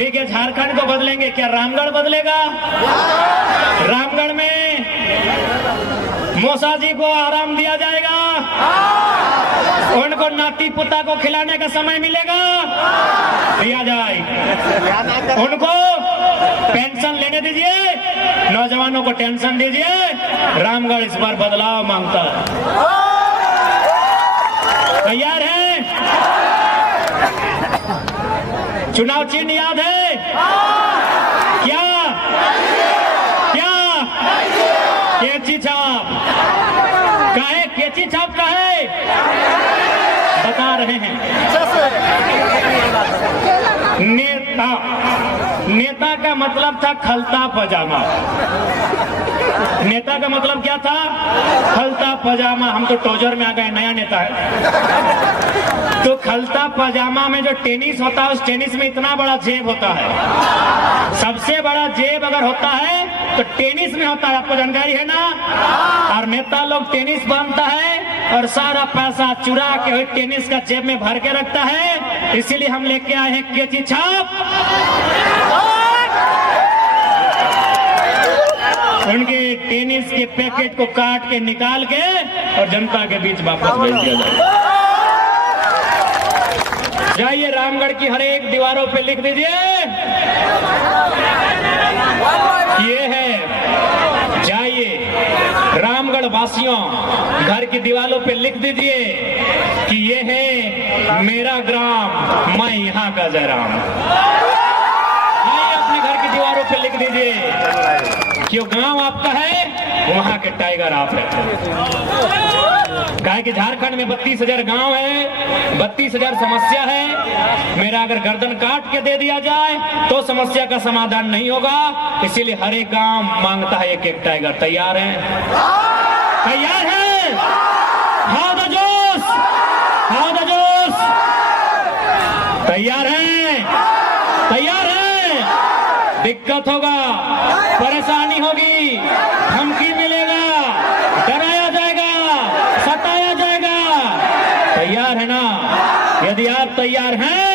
ठीक है, झारखंड को बदलेंगे, क्या रामगढ़ बदलेगा? रामगढ़ में मौसा जी को आराम दिया जाएगा, उनको नाती पुता को खिलाने का समय मिलेगा, दिया जाए। उनको पेंशन लेने दीजिए, नौजवानों को टेंशन दीजिए। रामगढ़ इस बार बदलाव मांगता है। तैयार है? चुनाव चिन्ह याद है क्या? क्या? कैंची छाप का है? कैंची छाप का है? बता रहे हैं। नेता का मतलब था खलता पजामा। नेता का मतलब क्या था? खलता पजामा। हम तो टोजर में आ गए, नया नेता है। तो खलता पजामा में जो टेनिस होता है, उस टेनिस में इतना बड़ा जेब होता है। सबसे बड़ा जेब अगर होता है तो टेनिस में होता है, आपको जानकारी है ना? और नेता लोग टेनिस बांधता है और सारा पैसा चुरा के टेनिस का जेब में भर के रखता है। इसीलिए हम लेके आए हैं कैंची छाप। उनके टेनिस के पैकेट को काट के निकाल के और जनता के बीच वापस भेज दिया जाए। जाइए रामगढ़ की हर एक दीवारों पे लिख दीजिए, ये है। जाइए रामगढ़ वासियों, घर की दीवारों पे लिख दीजिए कि ये है मेरा ग्राम, मैं यहाँ का जयराम। आइए अपने घर की दीवारों पे लिख दीजिए कि वो गांव आपका है, वहां के टाइगर आप है। कहा कि झारखंड में 32,000 गांव है, 32,000 समस्या है। मेरा अगर गर्दन काट के दे दिया जाए तो समस्या का समाधान नहीं होगा। इसीलिए हर एक गांव मांगता है एक एक टाइगर। तैयार है? तैयार है? हाउ द जोश, हाउ द जोश। तैयार है? तैयार है? दिक्कत होगा, परेशानी होगी, धमकी मिलेगा, डराया जाएगा, सताया जाएगा। तैयार है ना? यदि आप तैयार हैं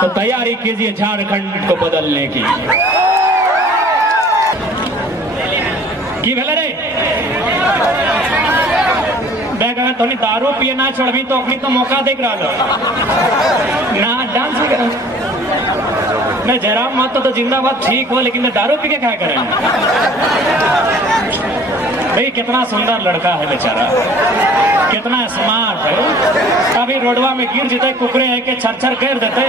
तो तैयारी कीजिए झारखंड को बदलने की। भेल रे तो दारू पिए ना छोड़बी तो अपनी तो मौका देख रहा ना डांस भी कर। मैं जयराम मातो तो जिंदाबाद ठीक हो, लेकिन मैं दारू पी के क्या करें? भाई कितना सुंदर लड़का है बेचारा, कितना स्मार्ट है। अभी रोडवा में गिर जीते, कुकरे है के छर छर कर देते।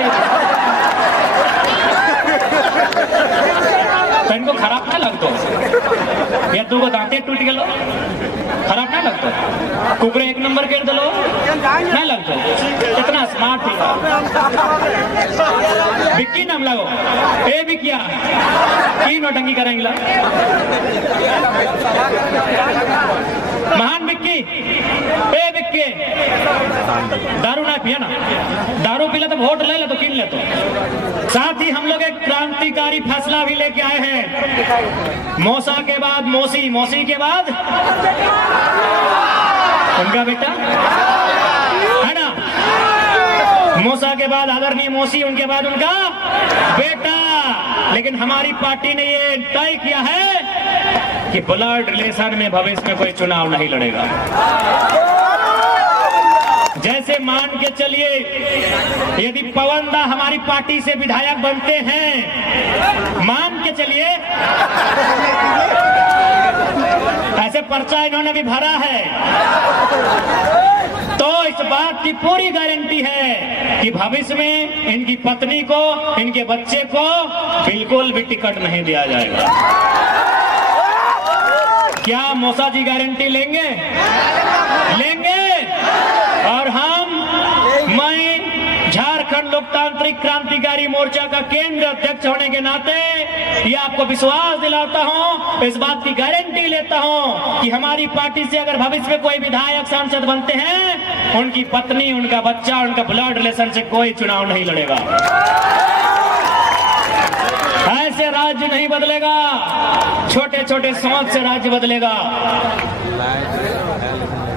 तो इनको खराब ना लगतो? या दो दांते टूट गए, खराब ना लगतो? कुकरे एक नंबर कर दलो ना लगतो? कितना स्मार्ट थी। विक्की नाम लगो, ए विक्किया की नौटंकी करेंगे। महान विक्की, ए विक्की दारू ना पिया ना, दारू पी ले तो वोट ले ले तो किन ले तो। साथ ही हम लोग एक क्रांतिकारी फैसला भी लेके आए हैं। मौसा के बाद मौसी, मौसी के बाद उनका बेटा है ना, मौसा के बाद आदरणीय मौसी, उनके बाद उनका बेटा। लेकिन हमारी पार्टी ने ये तय किया है कि ब्लड रिलेशन में भविष्य में कोई चुनाव नहीं लड़ेगा। जैसे मान के चलिए यदि पवन दा हमारी पार्टी से विधायक बनते हैं, मान के चलिए, ऐसे पर्चा इन्होंने भी भरा है, तो इस बात की पूरी गारंटी है कि भविष्य में इनकी पत्नी को, इनके बच्चे को बिल्कुल भी टिकट नहीं दिया जाएगा। क्या मौसा जी गारंटी लेंगे? लेंगे। और मैं झारखंड लोकतांत्रिक क्रांतिकारी मोर्चा का केंद्र अध्यक्ष होने के नाते ये आपको विश्वास दिलाता हूं, इस बात की गारंटी लेता हूं कि हमारी पार्टी से अगर भविष्य में कोई विधायक सांसद बनते हैं, उनकी पत्नी, उनका बच्चा, उनका ब्लड रिलेशन से कोई चुनाव नहीं लड़ेगा। ऐसे राज्य नहीं बदलेगा, छोटे छोटे सोच से राज्य बदलेगा।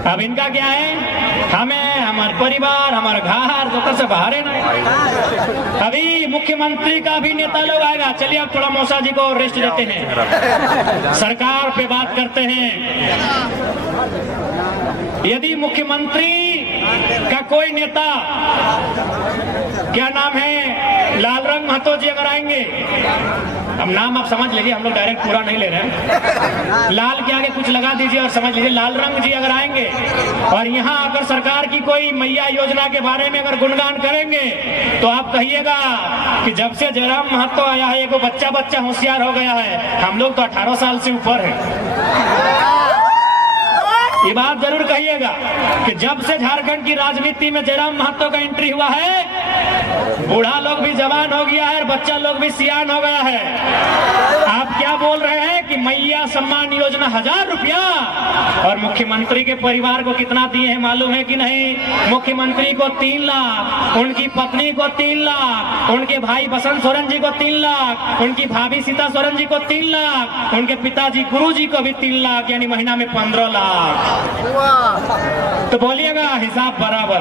अब इनका क्या है? हमें हमारे परिवार, हमारे घर तो कर से बाहर है ना। अभी मुख्यमंत्री का भी नेता लोग आएगा। चलिए अब थोड़ा मौसा जी को रेस्ट देते हैं, सरकार पे बात करते हैं। यदि मुख्यमंत्री का कोई नेता, क्या नाम है, लालरंग महतो जी अगर आएंगे, अब नाम आप समझ लीजिए, हम लोग डायरेक्ट पूरा नहीं ले रहे हैं, लाल के आगे कुछ लगा दीजिए और समझ लीजिए, लालरंग जी अगर आएंगे और यहाँ आकर सरकार की कोई मैया योजना के बारे में अगर गुणगान करेंगे तो आप कहिएगा कि जब से जयराम महतो आया है वो बच्चा होशियार हो गया है, हम लोग तो 18 साल से ऊपर है। ये बात जरूर कहिएगा कि जब से झारखंड की राजनीति में जयराम महतो का एंट्री हुआ है, बूढ़ा लोग भी जवान हो गया है और बच्चा लोग भी सियान हो गया है। आप क्या बोल रहे हैं कि मैया सम्मान योजना 1000 रुपया, और मुख्यमंत्री के परिवार को कितना दिए हैं मालूम है कि नहीं? मुख्यमंत्री को 3 लाख, उनकी पत्नी को 3 लाख, उनके भाई बसंत सोरेन जी को 3 लाख, उनकी भाभी सीता सोरेन जी को 3 लाख, उनके पिताजी गुरु जी को भी 3 लाख, यानी महीना में 15 लाख। तो बोलिएगा हिसाब बराबर,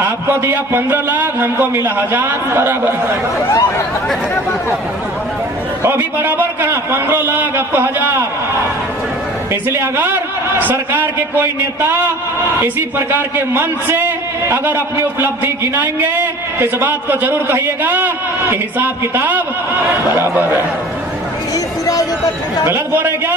आपको दिया 15 लाख, हमको मिला 1000, बराबर। अभी बराबर कहाँ, 15 लाख आपको 1000। इसलिए अगर सरकार के कोई नेता इसी प्रकार के मन से अगर अपनी उपलब्धि गिनाएंगे तो इस बात को जरूर कहिएगा कि हिसाब किताब बराबर है। गलत बोल रहे क्या?